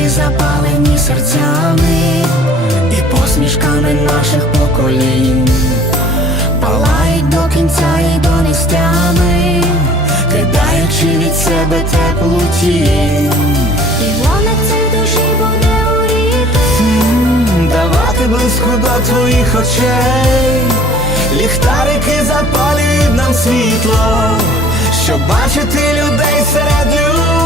Ліхтарики запалені серцями і посмішками наших поколінь палають до кінця і до нестями, кидаючи від себе теплу тінь. і вогник цей душі буде горіти. М, Давати близько до твоїх очей, ліхтарики запалюють нам світло, щоб бачити людей серед людей.